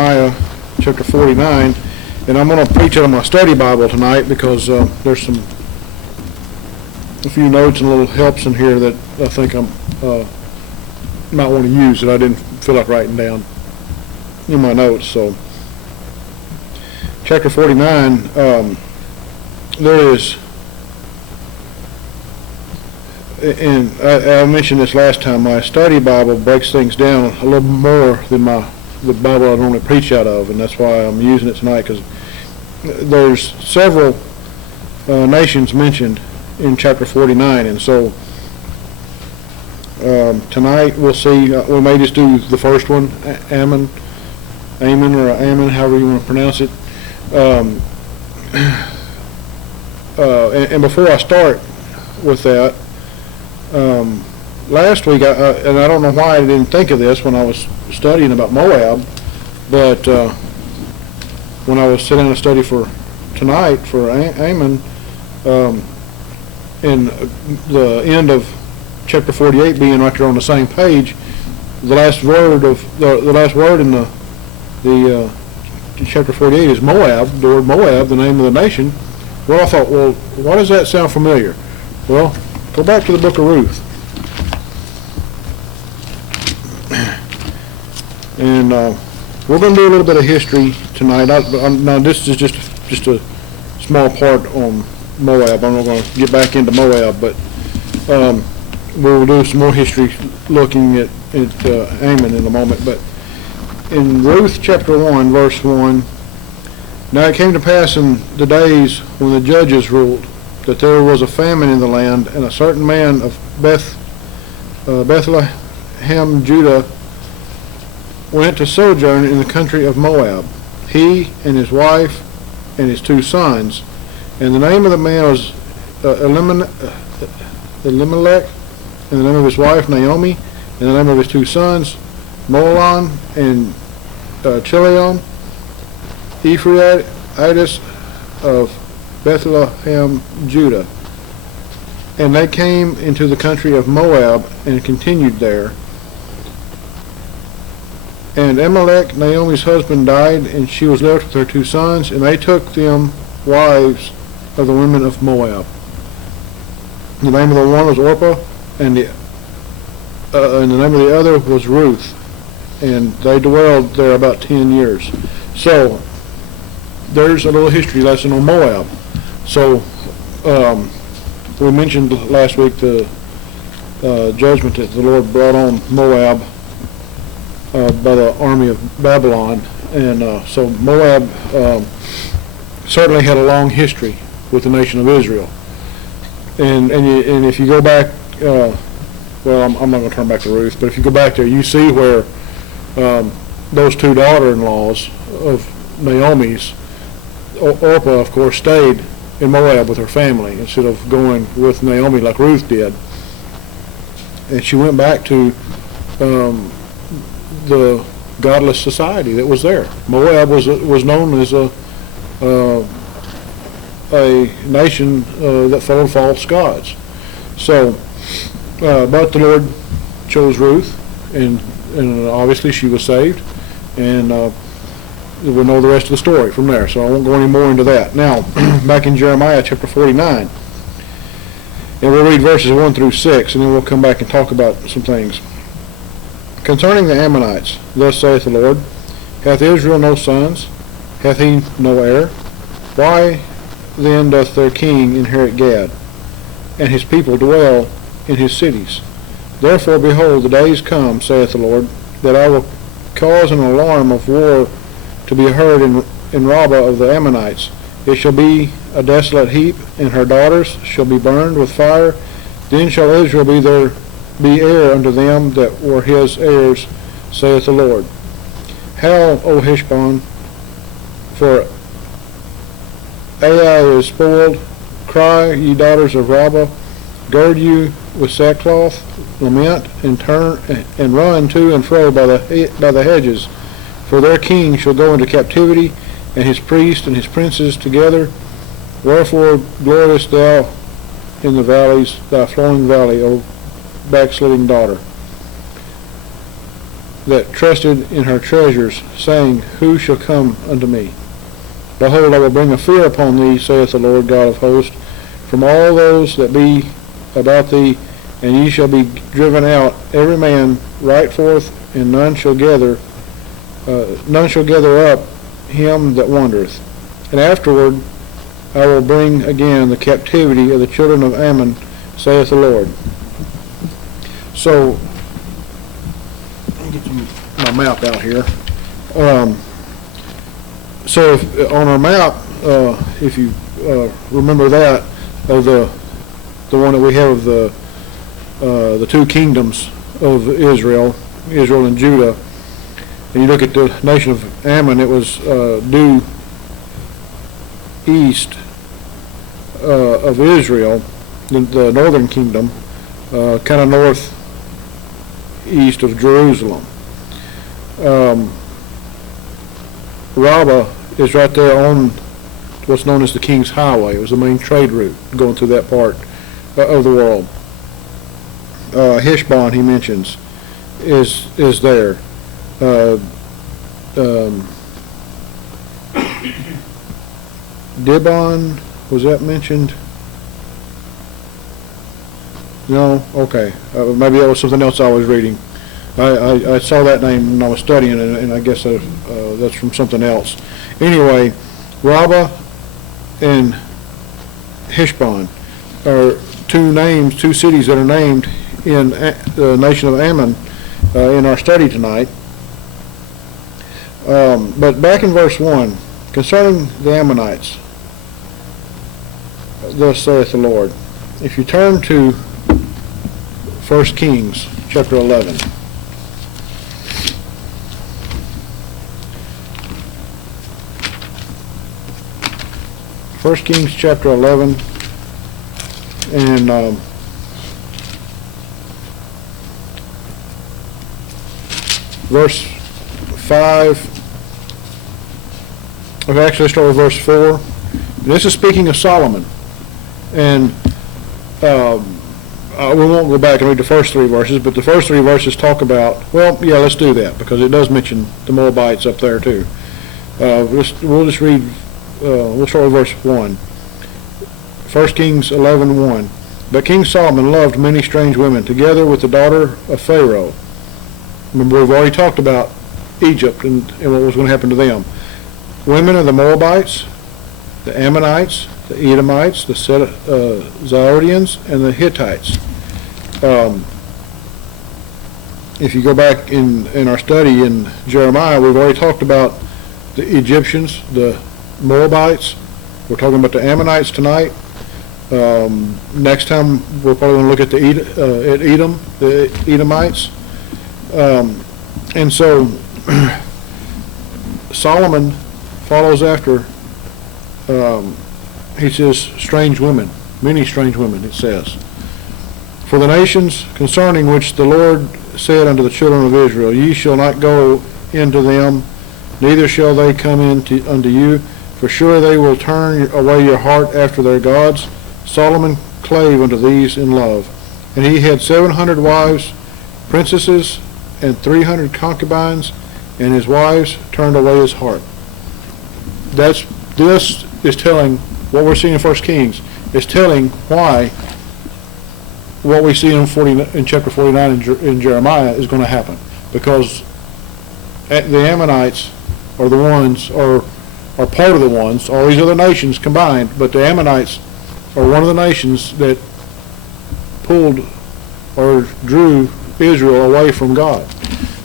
Jeremiah chapter 49, and I'm going to preach out of my study Bible tonight because there's a few notes and little helps in here that I think I might want to use that I didn't feel like writing down in my notes. So, chapter 49, there is, and I mentioned this last time, my study Bible breaks things down a little more than the Bible I normally preach out of, and that's why I'm using it tonight, because there's several nations mentioned in chapter 49, and so tonight we'll see, we may just do the first one, Ammon, however you want to pronounce it. And before I start with that, last week, and I don't know why I didn't think of this when I was studying about Moab, but when I was sitting down to study for tonight for Ammon, in the end of chapter 48 being right there on the same page, the last word of the last word in the chapter 48 is Moab, the word Moab, the name of the nation. Well, I thought, well, why does that sound familiar? Well, go back to the book of Ruth. And we're going to do a little bit of history tonight. Now, this is just a small part on Moab. I'm not going to get back into Moab, but we'll do some more history looking at Ammon in a moment. But in Ruth chapter 1, verse 1, now it came to pass in the days when the judges ruled that there was a famine in the land, and a certain man of Bethlehem, Judah, went to sojourn in the country of Moab, he and his wife and his 2 sons. And the name of the man was Elimelech, and the name of his wife Naomi, and the name of his 2 sons Mahlon and Chilion, Ephraimites of Bethlehem, Judah. And they came into the country of Moab and continued there. And Elimelech, Naomi's husband, died, and she was left with her 2 sons, and they took them wives of the women of Moab. The name of the one was Orpah, and the name of the other was Ruth, and they dwelled there about 10 years. So there's a little history lesson on Moab. So we mentioned last week the judgment that the Lord brought on Moab by the army of Babylon, and so Moab certainly had a long history with the nation of Israel. And if you go back, well, I'm not going to turn back to Ruth, but if you go back there, you see where those 2 daughter-in-laws of Naomi's, Orpah, of course, stayed in Moab with her family instead of going with Naomi like Ruth did. And she went back to the godless society that was there. Moab was known as a nation that followed false gods. So, but the Lord chose Ruth, and obviously she was saved, and we'll know the rest of the story from there, so I won't go any more into that. Now, back in Jeremiah chapter 49, and we'll read verses 1 through 6, and then we'll come back and talk about some things. Concerning the Ammonites, thus saith the Lord, hath Israel no sons? Hath he no heir? Why then doth their king inherit Gad, and his people dwell in his cities? Therefore, behold, the days come, saith the Lord, that I will cause an alarm of war to be heard in Rabbah of the Ammonites. It shall be a desolate heap, and her daughters shall be burned with fire. Then shall Israel be heir unto them that were his heirs, saith the Lord. Howl, O Heshbon, for Ai is spoiled. Cry, ye daughters of Rabbah. Gird you with sackcloth, lament, and turn and run to and fro by the hedges. For their king shall go into captivity, and his priests and his princes together. Wherefore gloriest thou in the valleys, thy flowing valley, O backsliding daughter. that trusted in her treasures, saying, Who shall come unto me? Behold, I will bring a fear upon thee, saith the Lord God of hosts, from all those that be about thee, and ye shall be driven out, every man right forth, and none shall gather up him that wandereth. And afterward I will bring again the captivity of the children of Ammon, saith the Lord. So, let me get my map out here. So on our map, if you remember that, of the one that we have of the two kingdoms of Israel and Judah, and you look at the nation of Ammon, it was due east of Israel, the northern kingdom, kind of northeast of Jerusalem. Rabbah is right there on what's known as the King's Highway. It was the main trade route going through that part of the world. Heshbon, he mentions, is there. Dibon, was that mentioned? No? Okay. Maybe that was something else I was reading. I saw that name when I was studying, and I guess that's from something else. Anyway, Rabbah and Heshbon are two cities that are named in the nation of Ammon in our study tonight. But back in verse 1, concerning the Ammonites, thus saith the Lord. If you turn to 1 Kings chapter 11. 1 Kings chapter 11, and verse 5. Okay, actually, let's start with verse 4. This is speaking of Solomon, and we won't go back and read the first three verses, but the first three verses talk about, well, yeah, let's do that, because it does mention the Moabites up there too. We'll just read, we'll start with verse 1. 1 Kings 11:1. But King Solomon loved many strange women, together with the daughter of Pharaoh. Remember, we've already talked about Egypt and what was going to happen to them. Women of the Moabites, the Ammonites, the Edomites, the Zidonians, and the Hittites. If you go back in our study in Jeremiah, we've already talked about the Egyptians, the Moabites. We're talking about the Ammonites tonight. Next time we're probably going to look at at Edom, the Edomites. And so Solomon follows after, he says, strange women, many strange women, it says. For the nations concerning which the Lord said unto the children of Israel, Ye shall not go into them, neither shall they come unto you, for sure they will turn away your heart after their gods. Solomon clave unto these in love. And he had 700 wives, princesses, and 300 concubines, and his wives turned away his heart. This is telling, what we're seeing in 1 Kings, is telling why what we see in chapter 49 in Jeremiah is going to happen. Because the Ammonites are the ones, are part of the ones, all these other nations combined, but the Ammonites are one of the nations that pulled or drew Israel away from God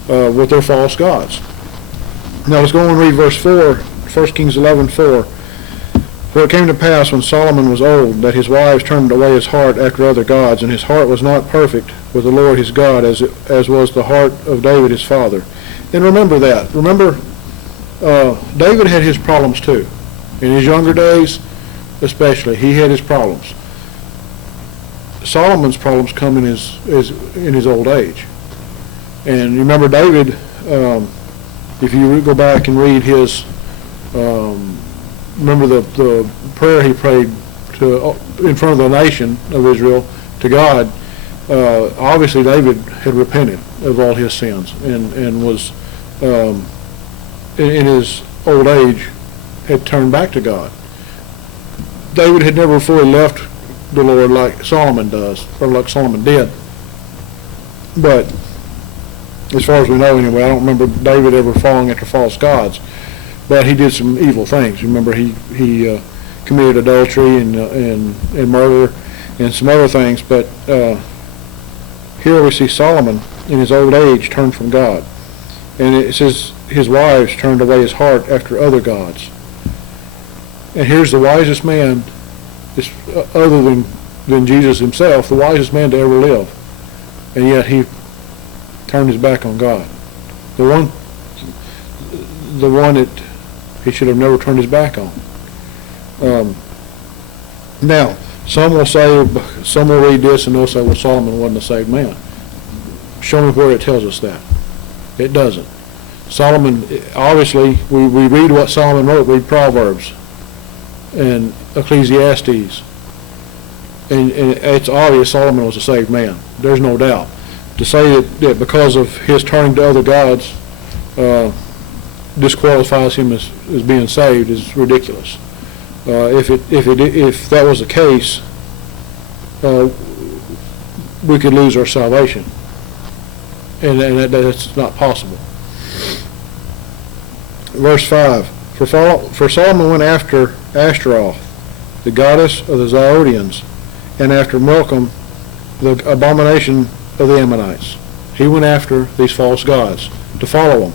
with their false gods. Now let's go and read verse 4, 1 Kings 11:4. For it came to pass when Solomon was old that his wives turned away his heart after other gods, and his heart was not perfect with the Lord his God as was the heart of David his father. And remember that. Remember, David had his problems too. In his younger days, especially, he had his problems. Solomon's problems come in his old age. And you remember David, if you go back and read his, remember the prayer he prayed in front of the nation of Israel to God, Obviously David had repented of all his sins and was, in his old age, had turned back to God. David had never fully left the Lord like Solomon does, or like Solomon did. But as far as we know anyway, I don't remember David ever falling after false gods. But he did some evil things. Remember, he committed adultery and murder and some other things. But here we see Solomon in his old age turned from God. And it says his wives turned away his heart after other gods. And here's the wisest man, other than Jesus himself, the wisest man to ever live. And yet he turned his back on God. The one that he should have never turned his back on. Now, some will read this and they'll say, well, Solomon wasn't a saved man. Show me where it tells us that. It doesn't. Solomon, obviously, we read what Solomon wrote, read Proverbs and Ecclesiastes. And it's obvious Solomon was a saved man. There's no doubt. To say that because of his turning to other gods disqualifies him as being saved is ridiculous. If that was the case, we could lose our salvation, and that's not possible. Verse 5: For Solomon went after Ashtaroth, the goddess of the Zidonians, and after Milcom, the abomination of the Ammonites. He went after these false gods to follow them.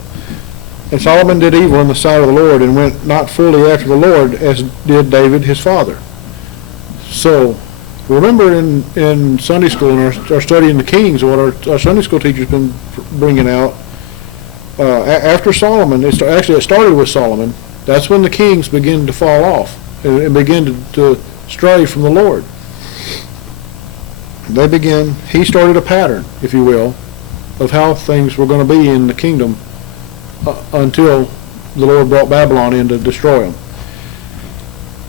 And Solomon did evil in the sight of the Lord and went not fully after the Lord as did David his father. So, remember in Sunday school, in our study in the Kings, what our Sunday school teacher's been bringing out, after Solomon, it started with Solomon. That's when the kings begin to fall off and begin to stray from the Lord. He started a pattern, if you will, of how things were going to be in the kingdom until the Lord brought Babylon in to destroy them.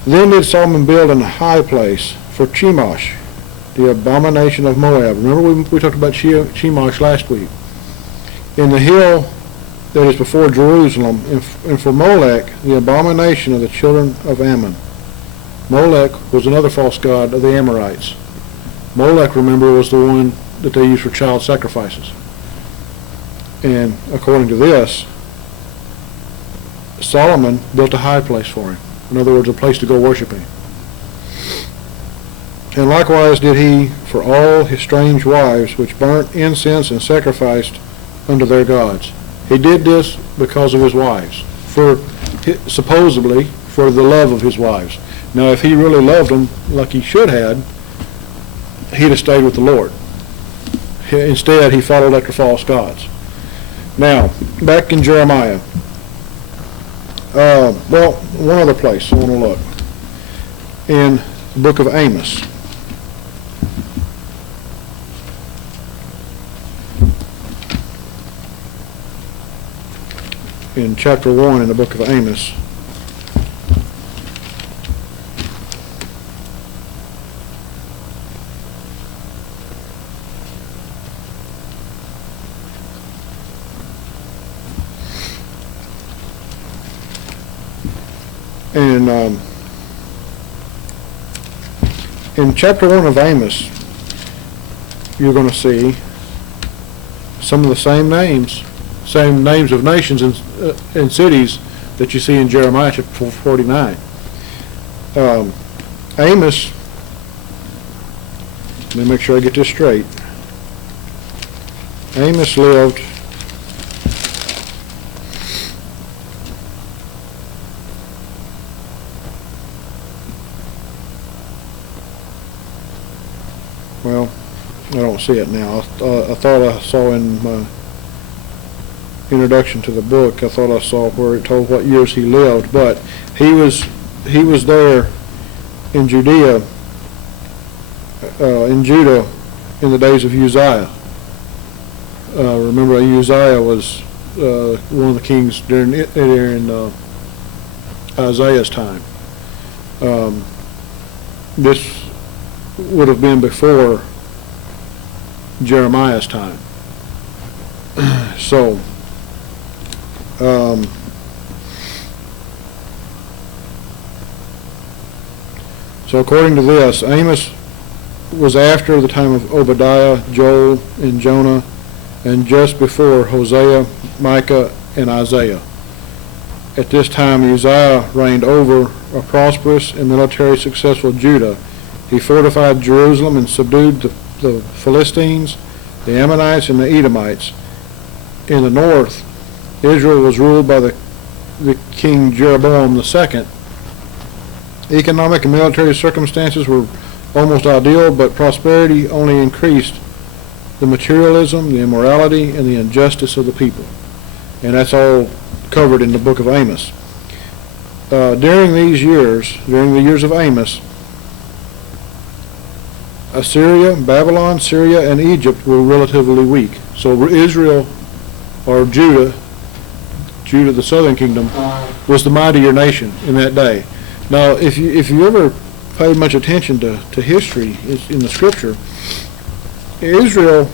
Then did Solomon build an high place for Chemosh, the abomination of Moab. Remember we talked about Chemosh last week. In the hill that is before Jerusalem, and for Molech, the abomination of the children of Ammon. Molech was another false god of the Amorites. Molech, remember, was the one that they used for child sacrifices. And according to this, Solomon built a high place for him. In other words, a place to go worship him. And likewise did he for all his strange wives, which burnt incense and sacrificed unto their gods. He did this because of his wives, supposedly for the love of his wives. Now, if he really loved them like he should have, he'd have stayed with the Lord. Instead, he followed after false gods. Now, back in Jeremiah. One other place I want to look. In the book of Amos. In chapter 1 in the book of Amos. And in chapter 1 of Amos, you're going to see some of the same names of nations and cities that you see in Jeremiah chapter 49. Amos, let me make sure I get this straight. Amos lived I don't see it now. I thought I saw in my introduction to the book, I thought I saw where it told what years he lived, but he was there in Judah in the days of Uzziah. Remember, Uzziah was one of the kings during Isaiah's time. This would have been before Jeremiah's time. So, so according to this, Amos was after the time of Obadiah, Joel, and Jonah, and just before Hosea, Micah, and Isaiah. At this time, Uzziah reigned over a prosperous and military successful Judah. He fortified Jerusalem and subdued the Philistines, the Ammonites, and the Edomites. In the north, Israel was ruled by the king Jeroboam II. Economic and military circumstances were almost ideal, but prosperity only increased the materialism, the immorality, and the injustice of the people. And that's all covered in the book of Amos. During the years of Amos, Assyria, Babylon, Syria, and Egypt were relatively weak. So Israel, or Judah, the southern kingdom, was the mightier nation in that day. Now, if you ever paid much attention to history in the scripture, Israel,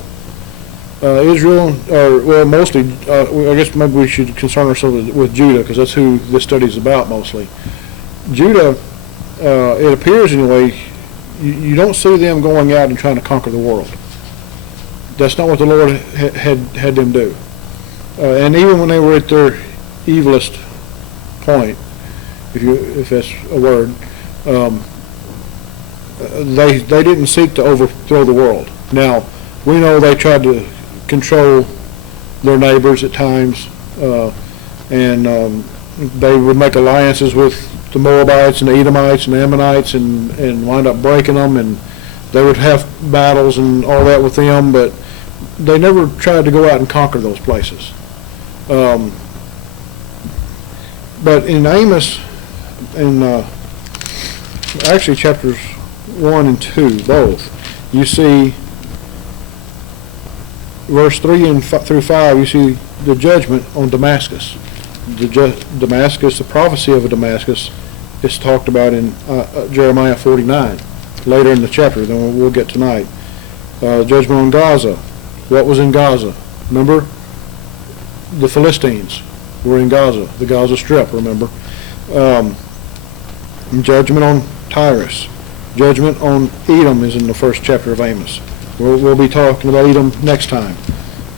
mostly, I guess maybe we should concern ourselves with Judah, because that's who this study is about mostly. Judah, it appears anyway, you don't see them going out and trying to conquer the world. That's not what the Lord had them do. And even when they were at their evilest point, if that's a word, they didn't seek to overthrow the world. Now, we know they tried to control their neighbors at times, and they would make alliances with the Moabites and the Edomites and the Ammonites and wind up breaking them, and they would have battles and all that with them, but they never tried to go out and conquer those places. But in Amos, in actually chapters 1 and 2, both, you see verse 3 through 5, you see the judgment on Damascus. The prophecy of Damascus is talked about in Jeremiah 49, later in the chapter, than we'll get tonight. Judgment on Gaza. What was in Gaza? Remember? The Philistines were in Gaza, the Gaza Strip, remember? Judgment on Tyrus. Judgment on Edom is in the first chapter of Amos. We'll be talking about Edom next time.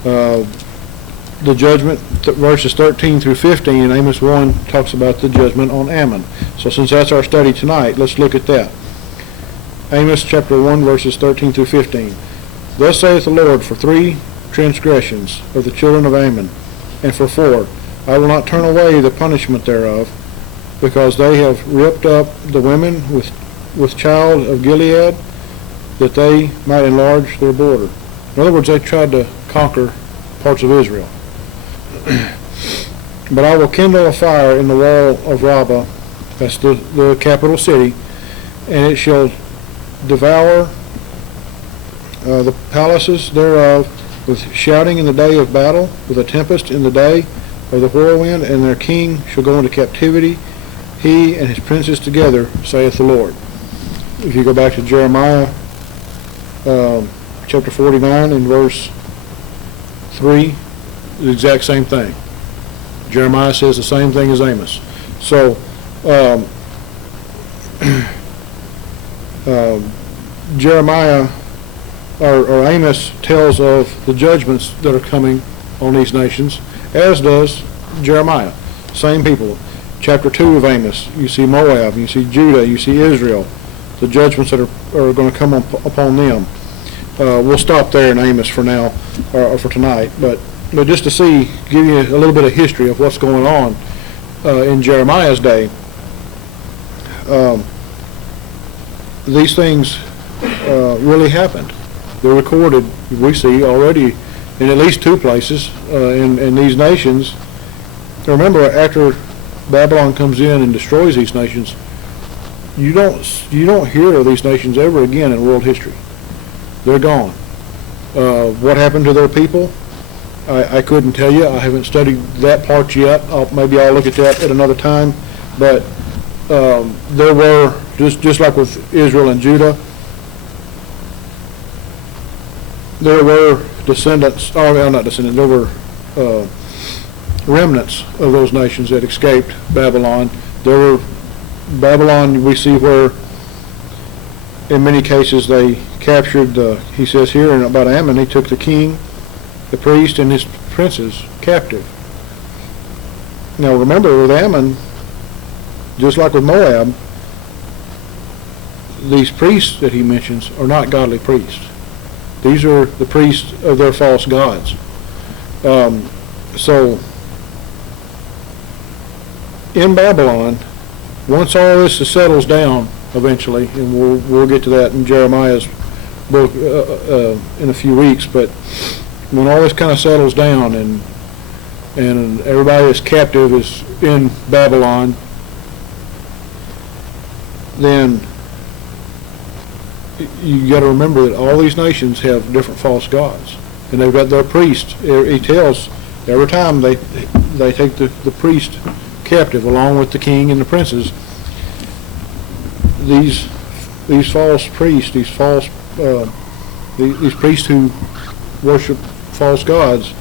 The judgment, verses 13 through 15 in Amos 1 talks about the judgment on Ammon. So since that's our study tonight, let's look at that. Amos chapter 1 verses 13 through 15. Thus saith the Lord, for 3 transgressions of the children of Ammon, and for 4, I will not turn away the punishment thereof, because they have ripped up the women with child of Gilead, that they might enlarge their border. In other words, they tried to conquer parts of Israel. But I will kindle a fire in the wall of Rabbah, that's the capital city, and it shall devour the palaces thereof with shouting in the day of battle, with a tempest in the day of the whirlwind, and their king shall go into captivity, he and his princes together, saith the Lord. If you go back to Jeremiah chapter 49 and verse 3, the exact same thing. Jeremiah says the same thing as Amos. So Jeremiah or Amos tells of the judgments that are coming on these nations, as does Jeremiah. Same people. Chapter 2 of Amos, you see Moab, you see Judah, you see Israel, the judgments that are going to come upon them. We'll stop there in Amos for now, or for tonight, but just to give you a little bit of history of what's going on in Jeremiah's day. These things really happened. They're recorded, we see already, in at least 2 places in these nations. Remember, after Babylon comes in and destroys these nations, you don't hear of these nations ever again in world history. They're gone. What happened to their people? I couldn't tell you. I haven't studied that part yet. Maybe I'll look at that at another time. But there were, just like with Israel and Judah, there were descendants, oh, well, not descendants, there were remnants of those nations that escaped Babylon. There were Babylon, we see where in many cases they captured, he says here about Ammon, he took the king, the priest, and his princes captive. Now remember, with Ammon, just like with Moab, these priests that he mentions are not godly priests. These are the priests of their false gods. So in Babylon, once all this settles down eventually, and we'll get to that in Jeremiah's book in a few weeks, but when all this kind of settles down and everybody that's captive is in Babylon, then you got to remember that all these nations have different false gods, and they've got their priests. He tells every time they take the priest captive along with the king and the princes. These false priests, these priests who worship false gods,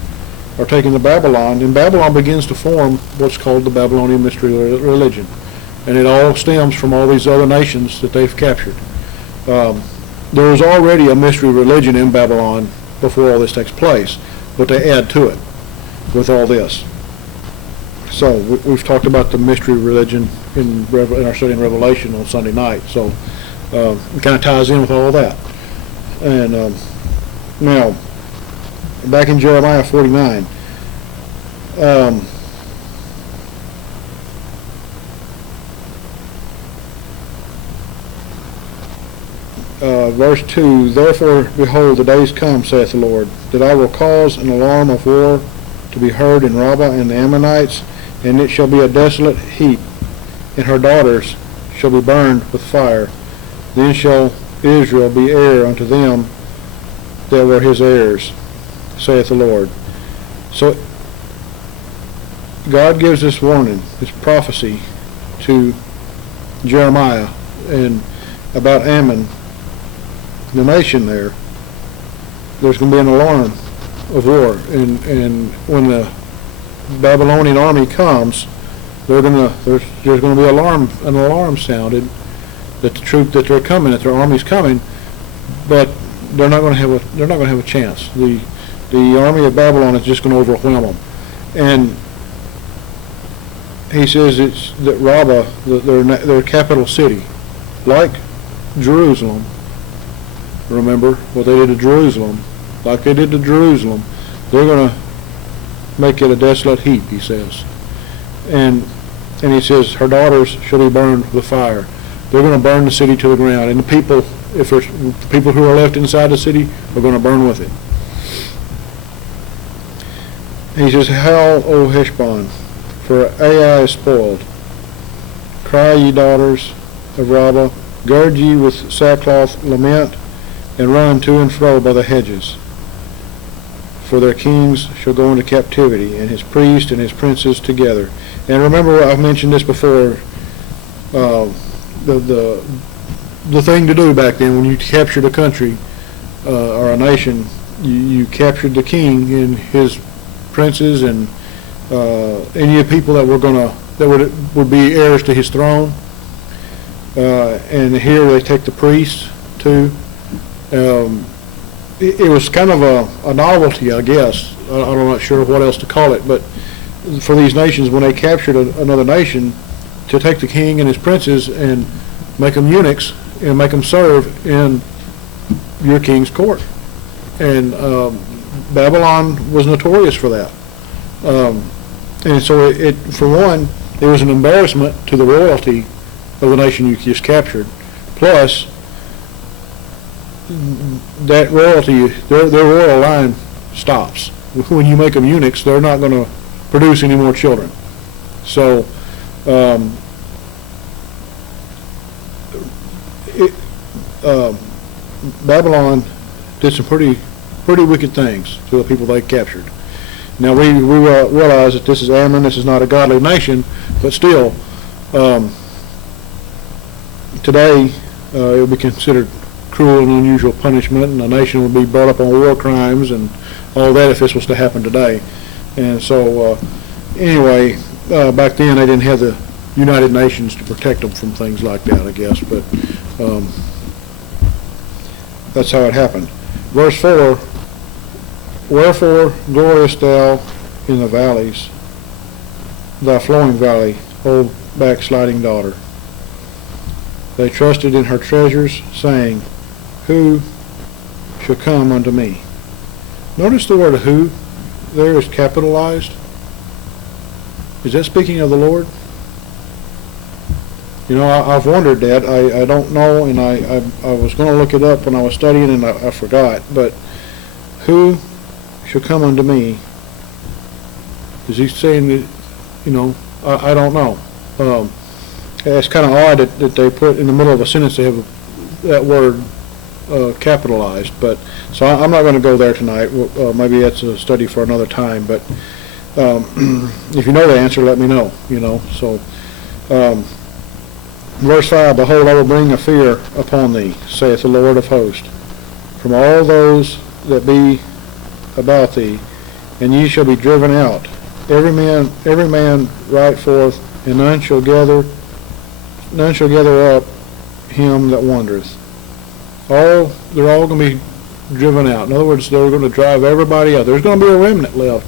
are taken to Babylon, and Babylon begins to form what's called the Babylonian mystery religion, and it all stems from all these other nations that they've captured. There was already a mystery religion in Babylon before all this takes place, but they add to it with all this. So we've talked about the mystery religion in our study in Revelation on Sunday night, so it kind of ties in with all of that. And now, back in Jeremiah 49, verse 2, Therefore, behold, the days come, saith the Lord, that I will cause an alarm of war to be heard in Rabbah and the Ammonites, and it shall be a desolate heap, and her daughters shall be burned with fire. Then shall Israel be heir unto them that were his heirs, saith the Lord. So God gives this warning, this prophecy to Jeremiah and about Ammon, the nation there. There's going to be an alarm of war, and when the Babylonian army comes, there's going to be an alarm sounded that the troop that they're coming, that their army's coming, but they're not going to have a chance. The army of Babylon is just going to overwhelm them. And he says it's that Rabbah, their capital city, like Jerusalem. Remember what they did to Jerusalem, like they did to Jerusalem. They're going to make it a desolate heap, he says. And he says her daughters shall be burned with fire. They're going to burn the city to the ground, and the people, if there's people who are left inside the city, are going to burn with it. He says, Howl, O Heshbon, for Ai is spoiled. Cry, ye daughters of Rabbah, gird ye with sackcloth, lament, and run to and fro by the hedges. For their kings shall go into captivity, and his priests and his princes together. And remember, I've mentioned this before, the thing to do back then when you captured a country or a nation, you captured the king and his princes and any people that would be heirs to his throne. And here they take the priests too. It was kind of a novelty, I guess. I'm not sure what else to call it, but for these nations, when they captured another nation, to take the king and his princes and make them eunuchs and make them serve in your king's court. And Babylon was notorious for that. And so for one, it was an embarrassment to the royalty of the nation you just captured. Plus, that royalty, their royal line stops. When you make them eunuchs, they're not going to produce any more children. So, Babylon did some pretty wicked things to the people they captured. Now we realize that this is Ammon, this is not a godly nation, but still, today it would be considered cruel and unusual punishment, and the nation would be brought up on war crimes and all that if this was to happen today. And so, anyway, back then they didn't have the United Nations to protect them from things like that, I guess, but that's how it happened. Verse 4, wherefore gloriest thou in the valleys, thy flowing valley, O backsliding daughter? They trusted in her treasures, saying, who shall come unto me? Notice the word who there is capitalized. Is that speaking of the Lord? You know, I've wondered that. I don't know, and I was going to look it up when I was studying, and I forgot. But who shall come unto me? Is he saying that, you know, I don't know. It's kind of odd that they put in the middle of a sentence, they have that word capitalized. But so I'm not going to go there tonight. Maybe that's a study for another time. But if you know the answer, let me know. You know. So verse 5: behold, I will bring a fear upon thee, saith the Lord of hosts, from all those that be about thee, and ye shall be driven out, every man right forth, and none shall gather up him that wandereth. They're all going to be driven out. In other words, they're going to drive everybody out. There's going to be a remnant left.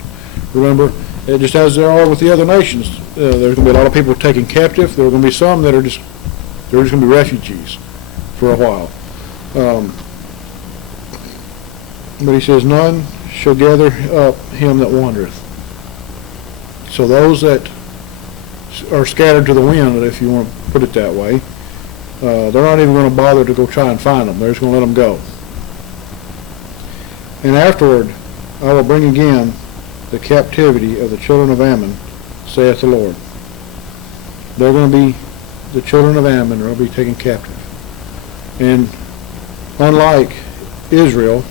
Remember, just as there are with the other nations, there's going to be a lot of people taken captive. There are going to be some that are just going to be refugees for a while. But he says, none shall gather up him that wandereth. So those that are scattered to the wind, if you want to put it that way, they're not even going to bother to go try and find them. They're just going to let them go. And afterward I will bring again the captivity of the children of Ammon, saith the Lord. They're going to be, the children of Ammon are going to be taken captive. And unlike Israel,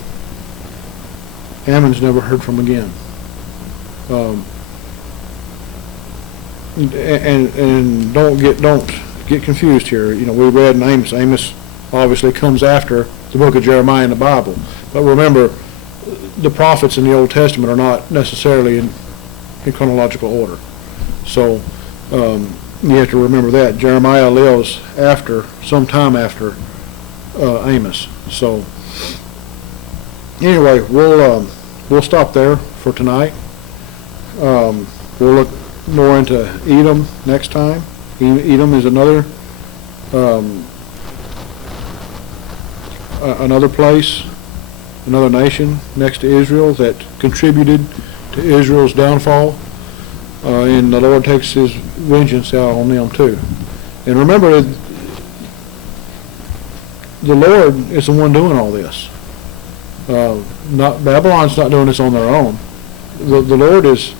Ammon's never heard from again. And don't get confused here. You know, we read in Amos. Amos obviously comes after the book of Jeremiah in the Bible. But remember, the prophets in the Old Testament are not necessarily in chronological order. So you have to remember that. Jeremiah lives sometime after Amos. So anyway, we'll stop there for tonight. We'll look more into Edom next time. Edom is another place, another nation next to Israel that contributed to Israel's downfall, and the Lord takes his vengeance out on them too. And remember, the Lord is the one doing all this. Babylon's not doing this on their own. The Lord is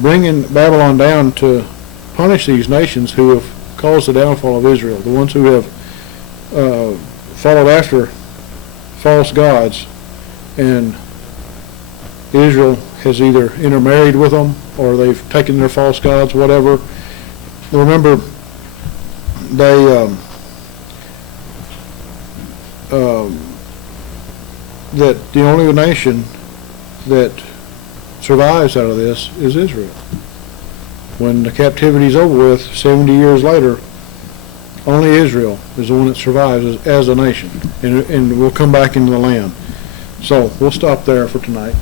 bringing Babylon down to punish these nations who have caused the downfall of Israel, the ones who have followed after false gods, and Israel has either intermarried with them or they've taken their false gods, whatever. Remember, that the only nation that survives out of this is Israel. When the captivity is over with, 70 years later, only Israel is the one that survives as a nation, and will come back into the land. So we'll stop there for tonight.